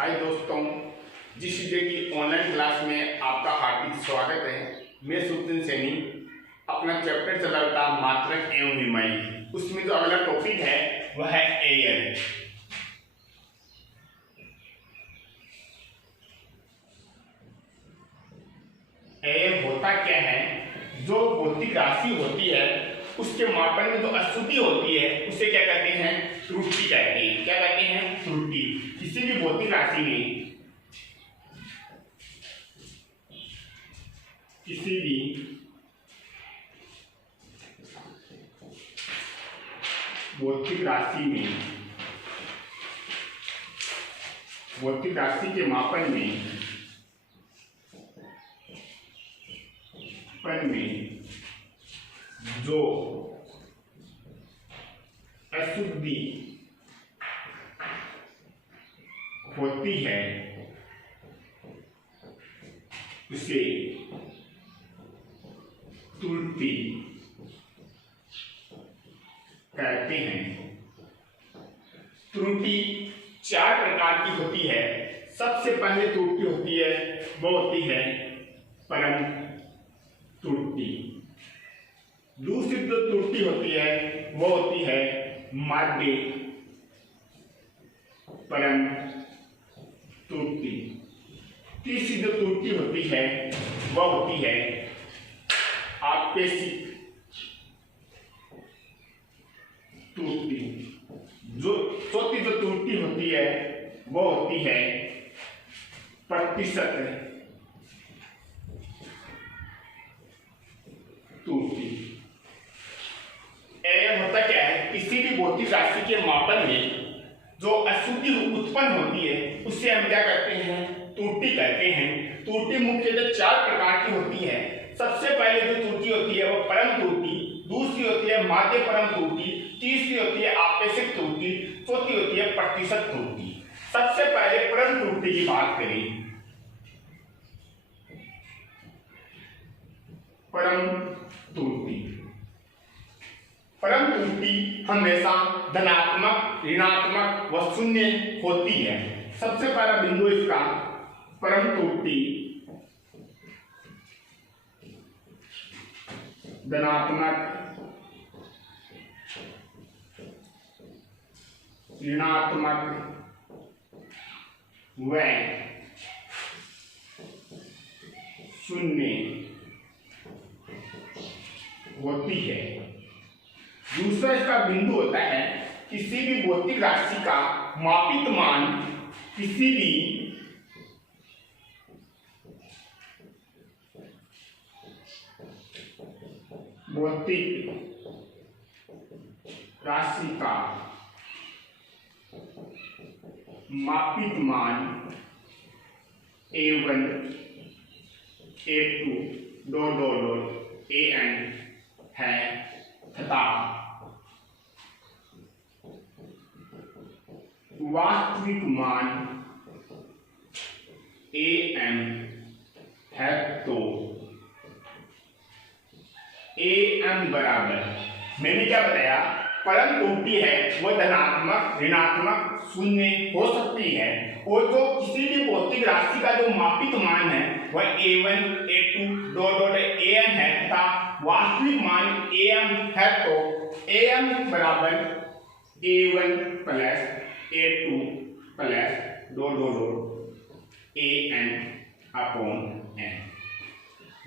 हाय दोस्तों, जिस चीज़ें की ऑनलाइन क्लास में आपका हार्दिक स्वागत है। मैं सुप्रीम सैनी अपना चैप्टर चला था मात्रक एवं निमाई। उसमें जो अगला टॉपिक है वह है एयर। एयर होता क्या है? जो भौतिक राशि होती है उसके मापन में जो अशुद्धि होती है उसे क्या कहते हैं? त्रुटि कहते हैं। क्या कहते हैं? त्रुटि। किसी भी भौतिक राशि में भौतिक राशि के मापन में जो अशुद्धि होती है उसे त्रुटि कहते हैं। त्रुटि चार प्रकार की होती है। सबसे पहले त्रुटि होती है वो होती है परम त्रुटि। दूसरी जो त्रुटि होती है वो होती है माध्य परम त्रुटि। तीसरी जो त्रुटि होती है वह होती है आपेक्षिक त्रुटि। जो चौथी जो त्रुटि होती है वो होती है प्रतिशत त्रुटि। एयर होता क्या है? किसी भी भौतिक राशि के मापन में जो अशुद्धि उत्पन्न होती है उससे हम क्या करते हैं? त्रुटि कहते हैं। त्रुटि मुख्यतः चार प्रकार की होती है। सबसे पहले जो त्रुटि होती है वो परम त्रुटि, दूसरी होती है माध्य परम त्रुटि, तीसरी होती है आपेक्षिक त्रुटि, चौथी होती है प्रतिशत त्रुटि। सबसे पहले परम त्रुटि की बात करें। परम त्रुटि हमेशा धनात्मक, ऋणात्मक व शून्य होती है। सबसे पहला बिंदु इसका परम त्रुटि धनात्मक, ऋणात्मक व शून्य होती है। दूसरा इसका बिंदु होता है किसी भी भौतिक राशि का मापित मान किसी भी भौतिक राशि का मापित मान A1 A2 AN है तथा वास्तविक मान AM है तो AM बराबर, मैंने क्या बताया, परम त्रुटि है वह धनात्मक, ऋणात्मक, शून्य हो सकती है। और जो किसी भी भौतिक राशि का जो मापित मान है वह A1 A2 AN है तथा वास्तविक मान AM है तो AM बराबर A1 plus A2 plus AN upon N।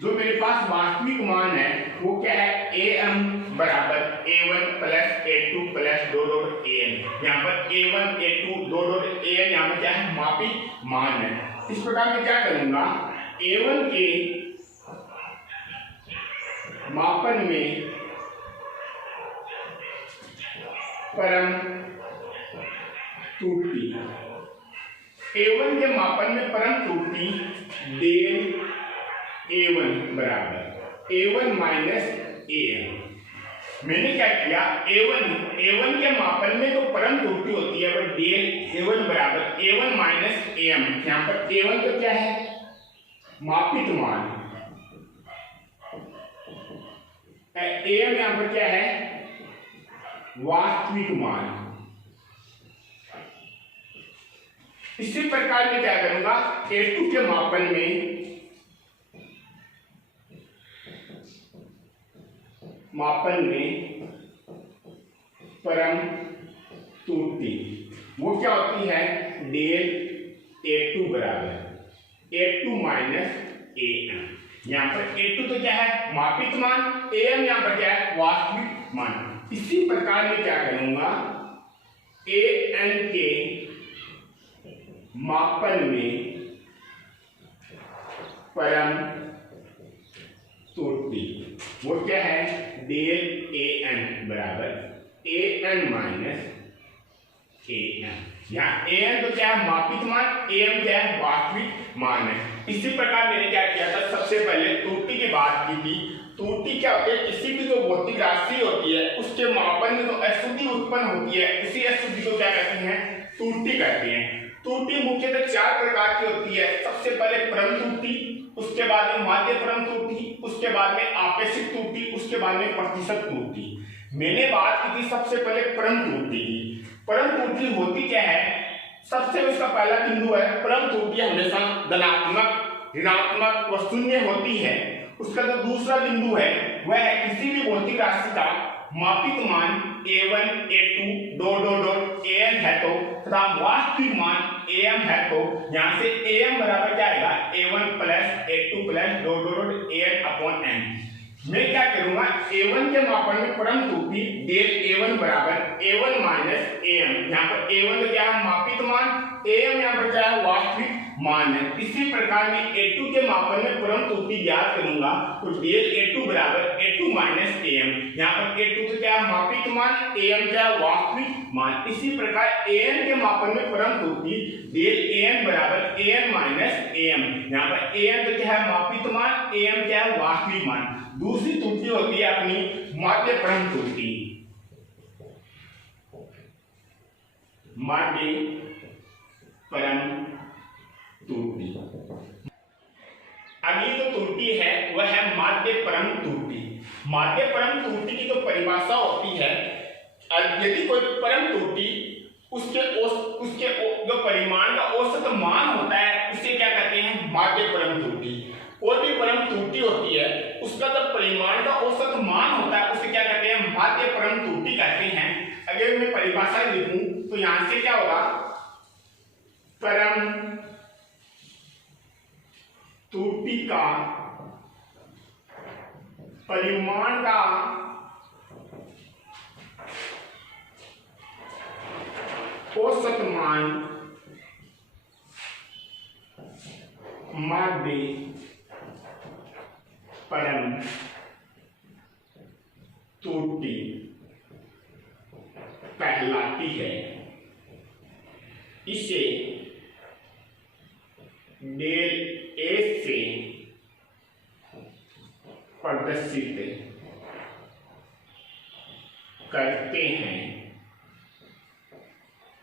जो मेरे पास वास्तविक मान है वो क्या है? AM बराबर A1 plus A2 plus AN। यहाँ पर A1 A2 AN यहाँ पर क्या है? मापित मान है। इस प्रकार मैं क्या करूंगा? A1 के मापन में परम त्रुटि, A1 के मापन में परम त्रुटि डेल A1 बराबर A1 माइनस AM। मैंने क्या किया? A1 के मापन में जो परम त्रुटि होती है वह डेल A1 बराबर A1 माइनस AM। यहाँ पर A1 तो क्या है? मापित मान। AM यहाँ पर क्या है? वास्तविक मान। इसी प्रकार मैं क्या करूंगा, A2 के मापन में परम त्रुटि वो क्या होती है, डेल A2 बराबर A2 माइनस AM। यहाँ पर A2 तो क्या है, मापित मान, AM यहाँ पर क्या है, वास्तविक मान। इसी प्रकार मैं क्या करूंगा, AN के मापन में परम त्रुटि वो क्या है, डेल AN बराबर AN माइनस AM। यहाँ AM तो क्या है, मापित मान, AM क्या है, वास्तविक मान है। इसी प्रकार मैंने क्या किया था, सबसे पहले त्रुटि की बात की थी। त्रुटि क्या होती है, किसी भी जो भौतिक राशि होती है उसके मापन में जो अशुद्धि उत्पन्न होती है, इसी अशुद्धि को क्या कहते हैं, त्रुटि कहते हैं। त्रुटि मुख्यतः 4 प्रकार की होती है। सबसे पहले परम त्रुटि, उसके बाद में माध्य परम त्रुटि, उसके बाद में आपेक्षिक त्रुटि, उसके बाद में प्रतिशत त्रुटि। मैंने बात की थी सबसे पहले परम त्रुटि की। परम त्रुटि होती क्या है, सबसे उसका पहला बिंदु है, परम त्रुटि हमेशा धनात्मक, ऋणात्मक व शून्य होती है। उसका जो दूसरा बिंदु है वह है किसी भी भौतिक राशि का मापित मान A1 A2 AN है तो तथा वास्तविक मान AM है तो यहाँ से AM बराबर क्या आएगा, A1 plus A2 plus AN upon N। मैं क्या करूंगा, A1 के मापन में परम त्रुटि डेल A1 बराबर A1 माइनस AM। यहाँ पर A1 तो क्या है, मापित मान, AM यहाँ पर क्या है, वास्तविक मान है। इसी प्रकार में A2 के मापन में परम त्रुटि ज्ञात करूंगा तो डेल A2 बराबर A2 माइनस AM। यहाँ पर A2 तो क्या है, मापित मान, AM क्या है, वास्तविक मान। इसी प्रकार AN के मापन में परम त्रुटि डेल AN बराबर AN माइनस AM। यहाँ पर AN तो क्या है, मापित मान, AM क्या है, वास्तविक मान। दूसरी त्रुटि होती है अपनी माध्य परम त्रुटि। माध्य परम त्रुटि, अगली जो त्रुटि है वह है माध्य परम त्रुटि। माध्य परम त्रुटि की जो परिभाषा होती है, यदि कोई परम त्रुटि उसके जो परिमाण का औसत मान होता है उसे क्या कहते हैं, माध्य परम त्रुटि। कोई भी परम त्रुटि होती है उसका जब परिमाण का औसत मान होता है उसे क्या कहते हैं, माध्य परम त्रुटि कहते हैं। अगर मैं परिभाषा लिखूं तो यहां से क्या होगा, परम त्रुटि का परिमाण का औसत मान माध्य परम त्रुटि कहलाती है। इसे डेल A से प्रदर्शित करते हैं।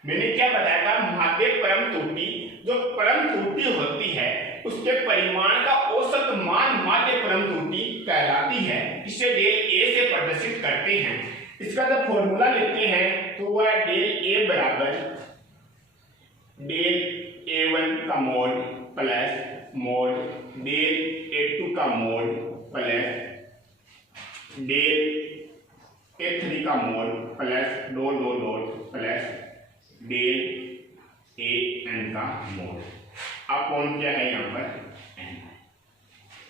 मैंने क्या बताया था, माध्य परम त्रुटि, जो परम त्रुटि होती है उसके परिमाण का औसत मान माध्य परम त्रुटि कहलाती है। इसे डेल A से प्रदर्शित करते हैं। इसका जब फॉर्मूला लेते हैं तो वह डेल A बराबर डेल A1 का mod plus mode del A2 का मोड प्लस डेल A3 का mod plus dot plus del AN का मोड अपॉन क्या है यहाँ पर N।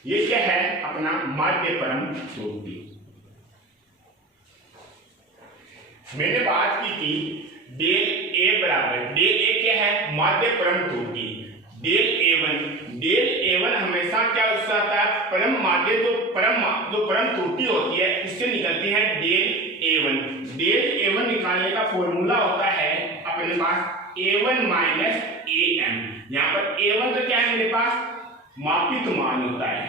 ये क्या है, अपना माध्य परम त्रुटि। मैंने बात की थी डेल A बराबर, डेल A क्या है, माध्य परम त्रुटि। डेल A1 हमेशा क्या उससे आता है, परम माध्य जो परम त्रुटि होती है इससे निकलती है डेल A1। डेल A1 निकालने का फॉर्मूला होता है अपने पास A1 माइनस AM। यहाँ पर A1 तो क्या है मेरे पास, मापित मान होता है,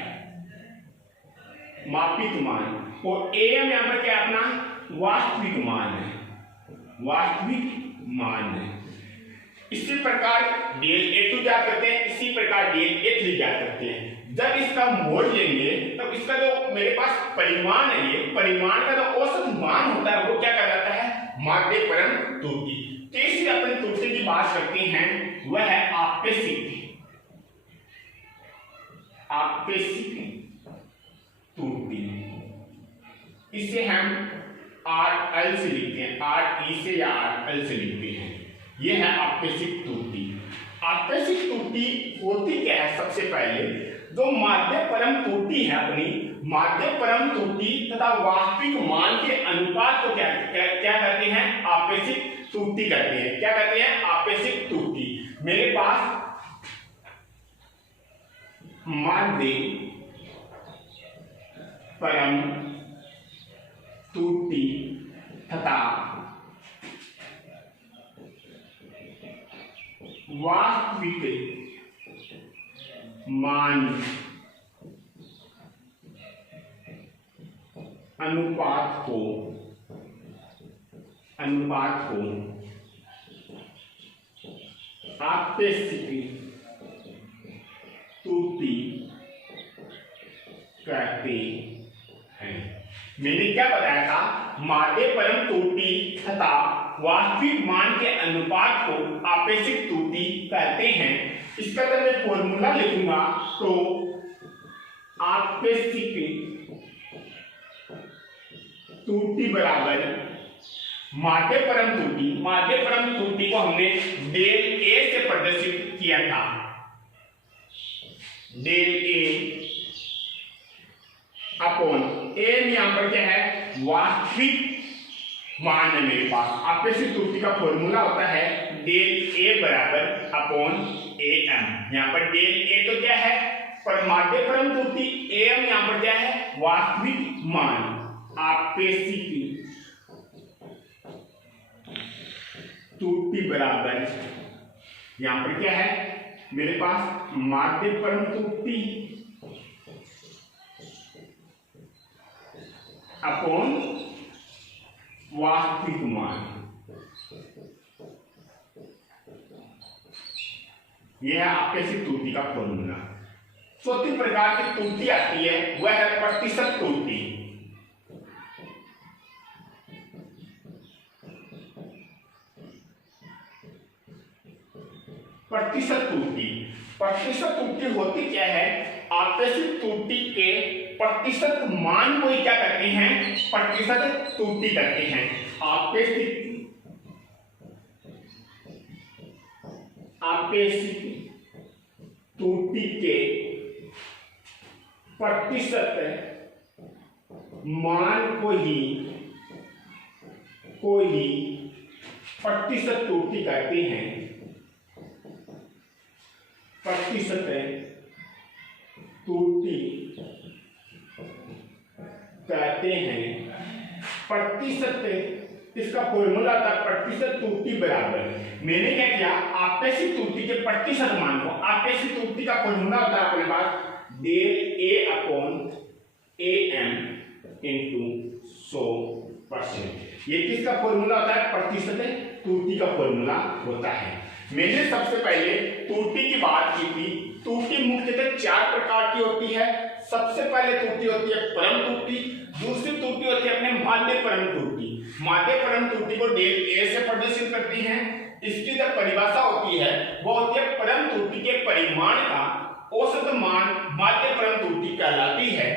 मापित मान, और AM यहाँ पर क्या अपना वास्तविक मान है, वास्तविक मान है। इसी प्रकार डेल A2 क्या करते हैं, इसी प्रकार डेल A3 क्या करते हैं। जब इसका मोड लेंगे तब इसका जो मेरे पास परिमाण है, ये परिमाण का जो औसत मान होता है वो क्या कहलाता है, माध्य परम त्रुटि। तीसरी अपन त्रुटि की बात करते हैं, वह है आपेक्षिक त्रुटि। इसे हम RL से लिखते हैं, RE से या RL से लिखते हैं। यह है आपेक्षिक त्रुटि। आपेक्षिक त्रुटि होती क्या है? सबसे पहले जो माध्य परम त्रुटि है, अपनी माध्य परम त्रुटि तथा वास्तविक मान के अनुपात को क्या कहते हैं? आपेक्षिक त्रुटि कहते हैं। क्या कहते हैं? आपेक्षिक त्रुटि। मेरे पास माध्य परम त्रुटि तथा वास्तविक मान अनुपात को आपेक्षिक त्रुटि कहते हैं। मैंने क्या बताया था? माध्य परम त्रुटि तथा वास्तविक मान के अनुपात को आपेक्षिक त्रुटि कहते हैं। इसका अगर मैं फॉर्मूला लिखूंगा तो आपेक्षिक त्रुटि बराबर माध्य परम त्रुटि को हमने डेल ए से प्रदर्शित किया था। डेल ए अपॉन ए में यहां पर क्या है? वास्तविक मान है मेरे पास। आपेक्षिक त्रुटि का फॉर्मूला होता है डेल ए बराबर अपॉन ए एम। यहाँ पर डेल ए तो क्या है? पर माध्य परम त्रुटि, एम यहाँ पर क्या है? वास्तविक मान। आपेक्षिक त्रुटि बराबर यहाँ पर क्या है मेरे पास? माध्य परम त्रुटि अपॉन वास्तविक मान। यह है आपेक्षिक त्रुटि का फॉर्मूला। चौथी प्रकार की त्रुटि आती है, वह है प्रतिशत त्रुटि। प्रतिशत त्रुटि होती क्या है? आपेक्षिक त्रुटि के प्रतिशत मान को क्या करते हैं? प्रतिशत त्रुटि करते हैं। आपेक्षिक त्रुटि के प्रतिशत मान को ही प्रतिशत त्रुटि कहते हैं। प्रतिशत त्रुटि कहते हैं। प्रतिशत, इसका फॉर्मूला था प्रतिशत त्रुटि बराबर, मैंने क्या किया? आपेक्षिक त्रुटि के प्रतिशत मान को, आपेक्षिक त्रुटि का फॉर्मूला होता है अपने पास del A upon A M into 100%। ये किसका फॉर्मूला होता है? प्रतिशत त्रुटि का फॉर्मूला होता है। मैंने सबसे पहले त्रुटि की बात की थी। त्रुटि मुख्यतः 4 प्रकार की होती है। सबसे पहले त्रुटि होती है परम त्रुटि, दूसरी त्रुटि होती है अपने माध्य परम त्रुटि। माध्य परम त्रुटि को डेल ए से प्रदर्शित करती हैं। इसकी जो परिभाषा होती है वो होती है परम त्रुटि के परिमाण का औसत मान माध्य परम त्रुटि कहलाती है।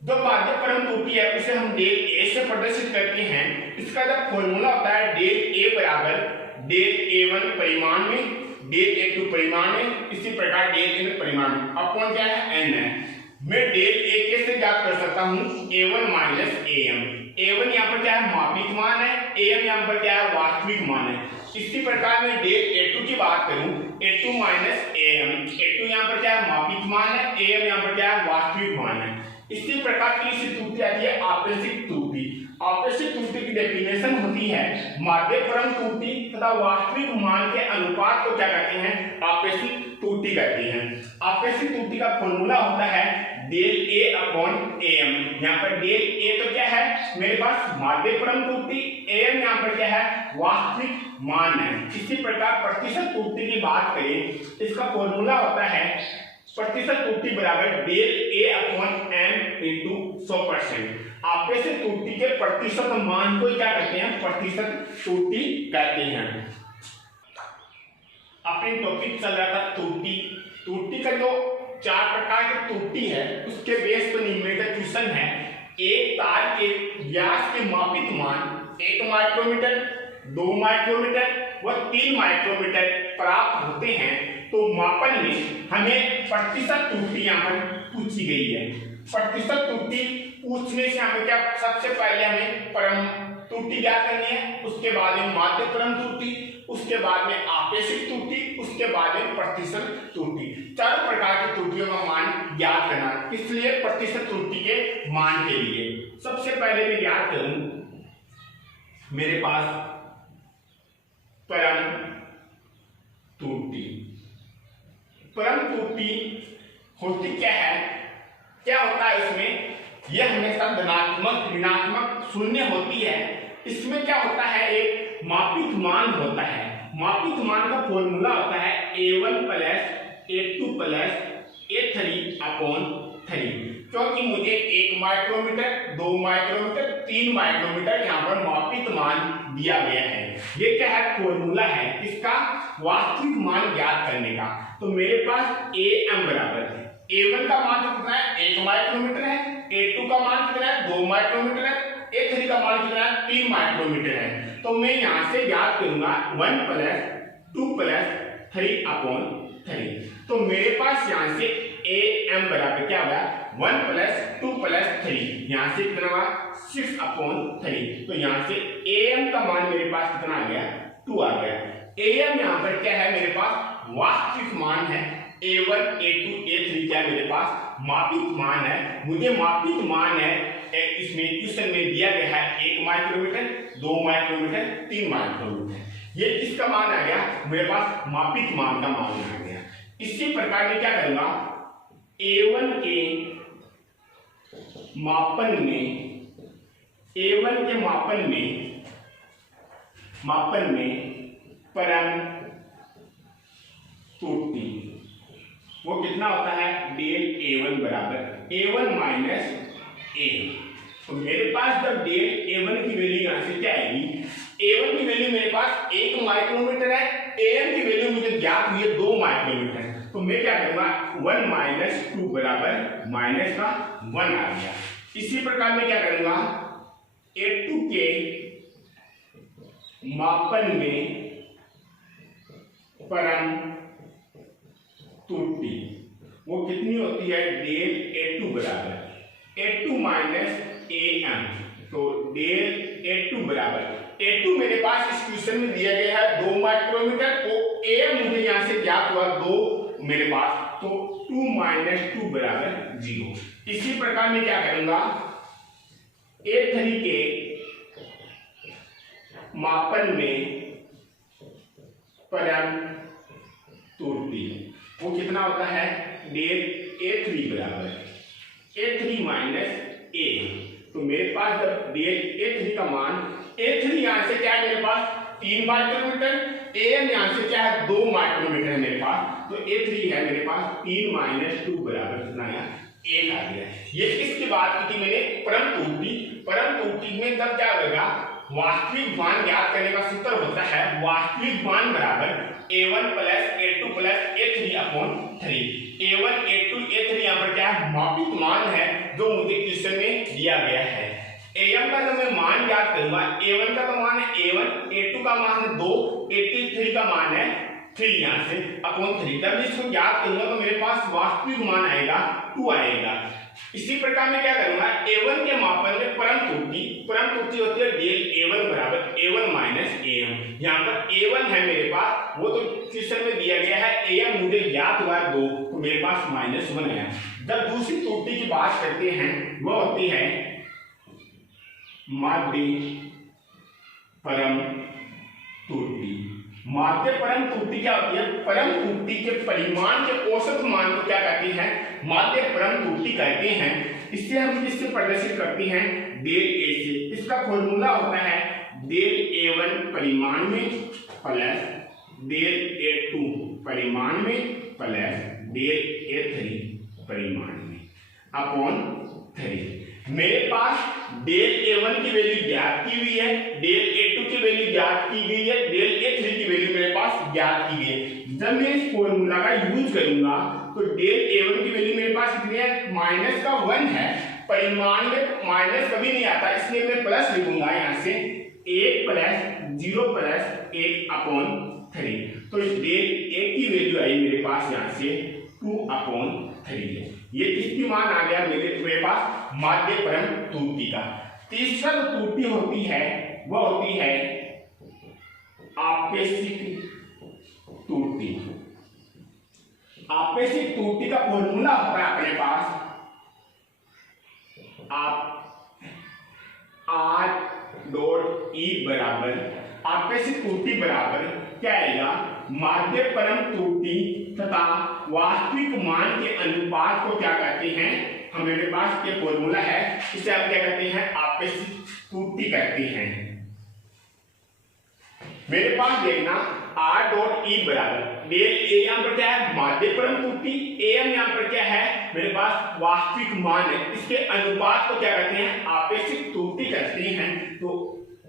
जो माध्य परम त्रुटि है उसे हम डेल ए से प्रदर्शित करते हैं। इसका जो फॉर्मूला होता है डेल ए बराबर डेल A1 परिमाण में, डेल A2 परिमाण में, इसी प्रकार डेल N परिमाण में, अपॉन क्या है? N है। मैं डेल A कैसे ज्ञात कर सकता हूँ? A1 minus AM। A1 यहाँ पर क्या है? मापित मान है। AM यहाँ पर क्या है? वास्तविक मान है। इसी प्रकार मैं डेल A2 की बात करूँ, A2 माइनस AM, A2 यहाँ पर क्या है? मापित मान है। AM यहाँ पर क्या है? वास्तविक मान है। इसी प्रकार की इसी त्रुटि आती है आपेक्षिक त्रुटि। आपेक्षिक त्रुटि की डेफिनेशन होती है माध्य परम त्रुटि तथा वास्तविक मान के अनुपात को क्या कहते हैं? आपेक्षिक त्रुटि कहते हैं। आपेक्षिक त्रुटि का फॉर्मूला होता है डेल ए अपॉन एम। यहाँ पर डेल ए तो क्या है मेरे पास? माध्य परम त्रुटि, एम यहाँ पर क्या है? वास्तविक मान है। इसी प्रकार प्रतिशत त्रुटि की बात करें, इसका फॉर्मूला होता है प्रतिशत त्रुटि बराबर del A upon M into 100%। आपेक्षिक त्रुटि के प्रतिशत मान को क्या कहते हैं, प्रतिशत त्रुटि कहते हैं। अपने टॉपिक चल रहा था त्रुटि। त्रुटि का जो 4 प्रकार की त्रुटि है उसके बेस पर निम्नलिखित क्वेश्चन है। एक तार के व्यास के मापित मान 1 माइक्रोमीटर, 2 माइक्रोमीटर व 3 माइक्रोमीटर प्राप्त होते हैं तो मापन में हमें प्रतिशत त्रुटि यहाँ पर पूछी गई है। प्रतिशत त्रुटि पूछने से हमें क्या, सबसे पहले हमें परम त्रुटि ज्ञात करनी है, उसके बाद में माध्य परम त्रुटि, उसके बाद में आपेक्षिक त्रुटि, उसके बाद में प्रतिशत त्रुटि। 4 प्रकार की त्रुटियों का मान ज्ञात करना, इसलिए प्रतिशत त्रुटि के मान के लिए सबसे पहले मैं ज्ञात करूं, मेरे पास परम त्रुटि। परम त्रुटि होती क्या है, क्या होता है इसमें, यह हमेशा धनात्मक, ऋणात्मक, शून्य होती है। इसमें क्या होता है, एक मापित मान होता है। मापित मान का फॉर्मूला होता है A1 + A2 + A3 अपॉन 3, क्योंकि मुझे 1 माइक्रोमीटर, 2 माइक्रोमीटर, 3 माइक्रोमीटर यहाँ पर मापित मान दिया गया है। ये क्या है, फॉर्मूला है इसका वास्तविक मान ज्ञात करने का। तो मेरे पास AM बराबर है, A1 का मान कितना है, 1 माइक्रोमीटर है, A2 का मान कितना है, 2 माइक्रोमीटर है, A3 का मान कितना है, 3 माइक्रोमीटर है। तो मैं यहाँ से याद करूंगा 1 + 2 + 3 अपॉन 3। तो मेरे पास यहाँ से AM बराबर क्या हुआ, 1 + 2 + 3, यहाँ से कितना हुआ 6 अपॉन 3। तो यहाँ से AM का मान मेरे पास कितना आ गया, 2 आ गया। AM यहाँ पर क्या है, मेरे पास वास्तविक मान है। A1, A2, A3 क्या मेरे पास मापित मान है। मुझे मापित मान है इसमें क्वेश्चन में दिया गया है 1 माइक्रोमीटर, 2 माइक्रोमीटर, 3 माइक्रोमीटर। ये किसका मान आ गया, मेरे पास मापित मान का मान आ गया। इसी प्रकार में क्या करूंगा, A1 के मापन में परम त्रुटि वो कितना होता है, डेल A1 बराबर A1 - A। तो मेरे पास जब डेल A1 की वैल्यू यहाँ से क्या आएगी, A1 की वैल्यू मेरे पास 1 माइक्रोमीटर है, AM की वैल्यू मुझे ज्ञात हुई है 2 माइक्रोमीटर। तो मैं क्या करूंगा, 1 - 2 बराबर माइनस का 1 आ गया। इसी प्रकार में क्या करूंगा, A2 के मापन में परम त्रुटि वो कितनी होती है, डेल A2 बराबर A2 - AM। तो डेल A2 बराबर A2 मेरे पास इस क्वेश्चन में दिया गया है 2 माइक्रोमीटर, तो AM मुझे यहाँ से ज्ञात हुआ 2 मेरे पास, तो 2 - 2 बराबर 0। इसी प्रकार में क्या करूंगा, A3 के मापन में परम त्रुटि वो कितना होता है, डेल A3 बराबर A3 - A। तो मेरे पास जब डेल A3 का मान, A3 यहाँ से क्या है मेरे पास 3 माइक्रोमीटर, AM यहाँ से क्या है 2 माइक्रोमीटर है मेरे पास, तो A3 है मेरे पास 3 - 2 बराबर कितना है, 1 आ गया। ये किसकी बात की थी मैंने, परम त्रुटि। परम त्रुटि में जब क्या होगा, वास्तविक मान ज्ञात करने का सूत्र होता है वास्तविक मान बराबर A1 + A2 + A3 upon 3। A1, A2, A3 यहाँ पर क्या है, मापित मान है जो मुझे क्वेश्चन में दिया गया है। AM का जब मैं मान ज्ञात करूंगा, A1 का तो मान है A1, A2 का मान है 2, A3 का मान है 3 यहाँ से अपॉन 3। जब इसको ज्ञात करूंगा तो मेरे पास वास्तविक मान आएगा 2 आएगा। इसी प्रकार में क्या करूंगा, A1 के मापन में परम त्रुटि होती है डेल A1 बराबर A1 - AM। यहाँ पर A1 है मेरे पास, वो तो क्वेश्चन में दिया गया है, AM मुझे ज्ञात हुआ 2, तो मेरे पास -1 आया। जब दूसरी त्रुटि की बात करते हैं वो होती है माध्य परम त्रुटि। माध्य परम त्रुटि क्या होती है, परम त्रुटि के परिमाण के औसत मान को क्या कहते हैं, माध्य परम त्रुटि कहते हैं। इससे हम किससे प्रदर्शित करते हैं, डेल A से। इसका फॉर्मूला होता है डेल A1 परिमाण में प्लस डेल A2 परिमाण में प्लस डेल A3 परिमाण में अपॉन 3। मेरे पास डेल A1 की वैल्यू ज्ञात की हुई है, डेल A2 की वैल्यू ज्ञात की गई है, डेल A3 की वैल्यू मेरे पास ज्ञात की गई है। जब मैं इस फॉर्मूला का यूज करूंगा तो डेल A1 की वैल्यू मेरे पास कितनी है, माइनस का 1 है। परिमाण में माइनस कभी नहीं आता, इसलिए मैं प्लस लिखूंगा यहाँ से 1 प्लस 0 प्लस 1/3। तो डेल A की वैल्यू आई मेरे पास यहाँ से 2/3 है। ये किसकी मान आ गया मेरे पास, माध्य परम त्रुटि का। तीसरा जो त्रुटि होती है वह होती है आपेक्षिक त्रुटि। आपेक्षिक त्रुटि का फॉर्मूला होता है अपने पास R.E बराबर आपेक्षिक त्रुटि बराबर क्या आएगा, माध्य परम त्रुटि तथा वास्तविक मान के अनुपात को क्या कहते हैं, हमारे पास ये फॉर्मूला है, इसे आप क्या कहते हैं, आपेक्षिक त्रुटि कहते हैं। मेरे पास देखना R.E बराबर डेल A यहाँ पर क्या है, माध्य परम त्रुटि, AM यहाँ पर क्या है, मेरे पास वास्तविक मान है, इसके अनुपात को क्या कहते हैं, आपेक्षिक त्रुटि कहते हैं। तो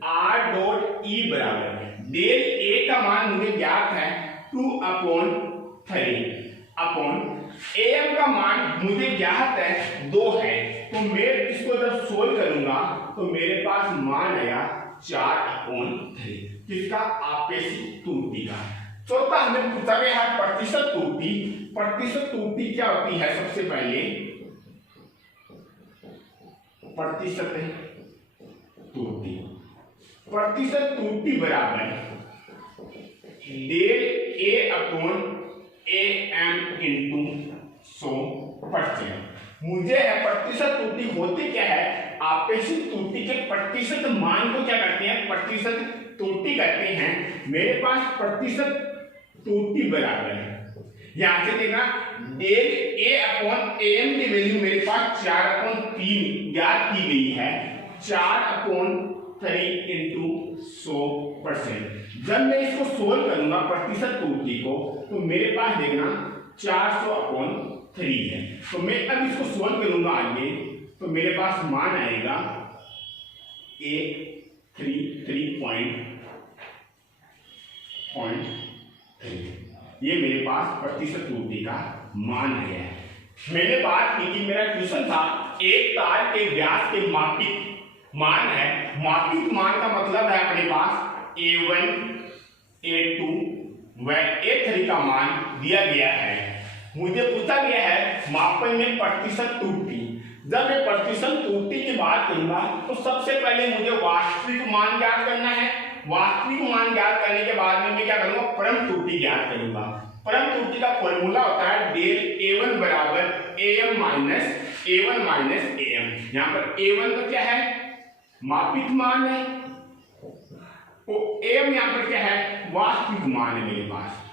R.E बराबर डेल A का मान मुझे ज्ञात है 2/3 अपॉन AM का मान मुझे ज्ञात है 2 है। तो मैं इसको जब सोल्व करूंगा तो मेरे पास मान आया 4/3 किसका, आपेक्षिक त्रुटि का। चौथा हमें पूछा गया है प्रतिशत त्रुटि। प्रतिशत त्रुटि क्या होती है, सबसे पहले प्रतिशत त्रुटि, प्रतिशत त्रुटि बराबर डेल A/AM इंटू 100%। मुझे है प्रतिशत त्रुटि होती क्या है, आपेक्षिक त्रुटि के प्रतिशत मान को क्या करते हैं, प्रतिशत त्रुटि करते हैं। मेरे पास प्रतिशत त्रुटि बराबर है, यहां से देखना डेल A/AM की वैल्यू मेरे पास 4/3 ज्ञात की गई है, 4/3 इंटू 100%। जब मैं इसको सोल्व करूंगा प्रतिशत त्रुटि को तो मेरे पास देखना 400/3 है। तो मैं अब इसको सोल्व करूंगा आगे तो मेरे पास मान आएगा 133.3। ये मेरे पास प्रतिशत त्रुटि का मान है। मैंने बात की कि मेरा क्वेश्चन था एक तार के व्यास के मापित मान है। मापित मान का मतलब है अपने पास A1, A2 व A3 का मान दिया गया है। मुझे पूछा गया है मापन में प्रतिशत त्रुटि। जब मैं प्रतिशत त्रुटि की बात करूंगा तो सबसे पहले मुझे वास्तविक मान ज्ञात करना है। वास्तविक मान ज्ञात करने के बाद में मैं क्या करूंगा, परम त्रुटि ज्ञात करूंगा। परम त्रुटि का फॉर्मूला होता है डेल A1 बराबर AM माइनस AM। यहाँ पर A1 तो क्या है, मापित मान है, तो AM यहाँ पर क्या है, वास्तविक मान है मेरे पास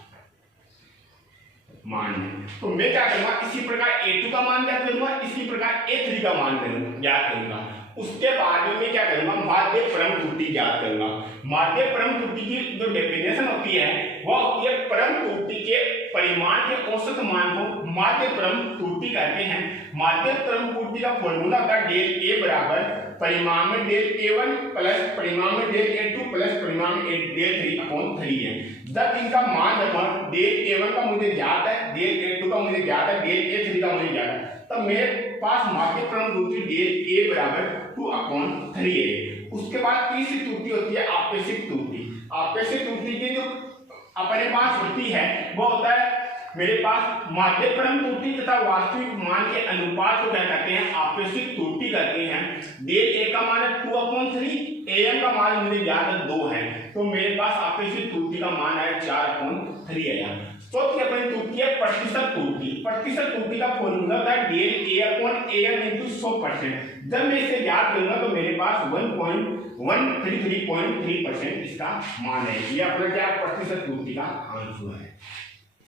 मान है। तो मैं क्या करूंगा, इसी प्रकार A2 का मान ज्ञात करूंगा, इसी प्रकार A3 का मान ज्ञात करूंगा। उसके बाद में मैं क्या करूंगा, माध्य परम त्रुटि ज्ञात करूंगा। माध्य परम त्रुटि की जो डेफिनेशन होती है वह होती है परम त्रुटि के परिमाण के औसत मान को माध्य परम त्रुटि कहते हैं। माध्य परम त्रुटि का फॉर्मूला का डेल A बराबर परिमाण में डेल A1 प्लस परिमाण में डेल A2 प्लस परिमाण में डेल 3/3 है। जब इनका मान रखा, डेल A1 का मुझे ज्ञात है, डेल A2 का मुझे ज्ञात है, डेल A3 का मुझे ज्ञात है, तब मेरे पास माध्य परम त्रुटि डेल A बराबर 2/3 है। उसके बाद तीसरी त्रुटि होती है आपेक्षिक त्रुटि। आपेक्षिक त्रुटि की जो अपने पास होती है वो होता है मेरे पास माध्य परम त्रुटि तथा वास्तविक मान के अनुपात को क्या कहते हैं, आपेक्षिक त्रुटि कहते हैं। डेल A का मान है 2/3, AM का मान मुझे ज्ञात है 2 है, तो मेरे पास आपेक्षिक त्रुटि का मान है 4/3 आया। चौथी अपनी त्रुटि है प्रतिशत त्रुटि। प्रतिशत त्रुटि का फॉर्मूला था डेल A/AM इंटू 100%। जब मैं इसे ज्ञात करूंगा तो मेरे पास 133.3% इसका मान है। ये अपना क्या प्रतिशत त्रुटि का आंसर है।